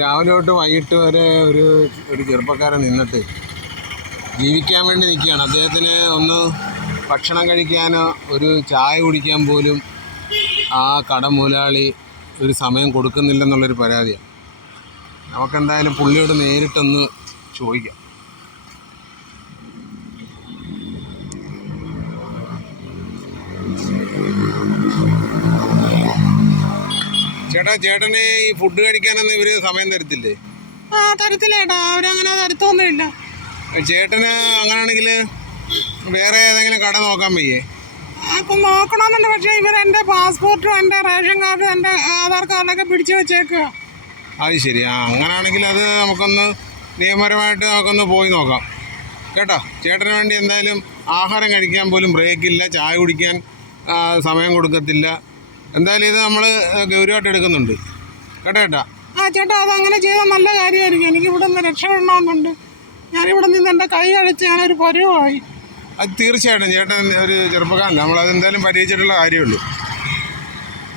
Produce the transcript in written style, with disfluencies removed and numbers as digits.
രാവിലെ തൊട്ട് വൈകിട്ട് വരെ ഒരു ചെറുപ്പക്കാരൻ നിന്നിട്ട് ജീവിക്കാൻ വേണ്ടി നിൽക്കുകയാണ്. അദ്ദേഹത്തിന് ഒന്ന് ഭക്ഷണം കഴിക്കാനോ ഒരു ചായ കുടിക്കാൻ പോലും ആ കട മുതലാളി ഒരു സമയം കൊടുക്കുന്നില്ലെന്നുള്ളൊരു പരാതിയാണ്. നമുക്കെന്തായാലും പുള്ളിയോട് നേരിട്ടൊന്ന് ചോദിക്കാം. ചേട്ടന് ഈ ഫുഡ് കഴിക്കാനൊന്നും ഇവർ സമയം തരത്തില്ലേ? തരത്തില്ല ചേട്ടാ, അവരങ്ങനെ തരത്തൊന്നുമില്ല. ചേട്ടന് അങ്ങനെയാണെങ്കിൽ വേറെ ഏതെങ്കിലും കട നോക്കാൻ വയ്യേ? അപ്പം നോക്കണമെന്നുണ്ട്, പക്ഷേ ഇവരെൻ്റെ പാസ്പോർട്ടും എൻ്റെ റേഷൻ കാർഡും എൻ്റെ ആധാർ കാർഡൊക്കെ പിടിച്ചു വെച്ചേക്കുക. അത് ശരി. അങ്ങനെയാണെങ്കിൽ അത് നമുക്കൊന്ന് നിയമപരമായിട്ട് നമുക്കൊന്ന് പോയി നോക്കാം കേട്ടോ. ചേട്ടന് വേണ്ടി എന്തായാലും ആഹാരം കഴിക്കാൻ പോലും ബ്രേക്കില്ല, ചായ കുടിക്കാൻ സമയം കൊടുക്കത്തില്ല. എന്തായാലും ഇത് നമ്മൾ ഗൗരവമായിട്ട് എടുക്കുന്നുണ്ട് കേട്ടോ ചേട്ടാ. ചേട്ടാ, അതങ്ങനെ ചെയ്താൽ നല്ല കാര്യമായിരിക്കും. എനിക്ക് ഇവിടെ നിന്ന് രക്ഷപ്പെടണമെന്നുണ്ട്. ഞാനിവിടെ നിന്ന് എൻ്റെ കൈ കഴിച്ച് ഞാനൊരു പരുവമായി. അത് തീർച്ചയായിട്ടും ചേട്ടൻ ഒരു ചെറുപ്പക്കാരല്ല, നമ്മളതെന്തായാലും പരിഹരിച്ചിട്ടുള്ള കാര്യമുള്ളൂ.